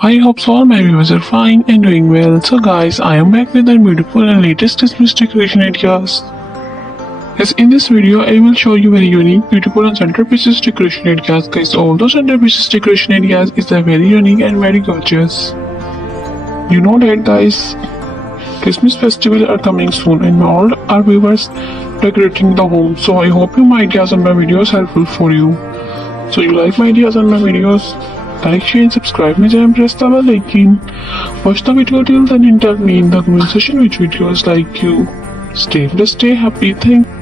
I hope so all my viewers are fine and doing well. So guys, I am back with the beautiful and latest Christmas decoration ideas. Yes, in this video, I will show you very unique, beautiful and centerpieces decoration ideas. Guys, all those centerpieces decoration ideas is a very unique and very gorgeous. You know that guys, Christmas festival are coming soon and all our viewers decorating the home. So I hope my ideas and my videos helpful for you. So you like my ideas and my videos? Like, share and subscribe my channel and press the bell icon. Watch the video till then and tell me in the comment section which videos like you. Stay blessed, stay happy. Thank you.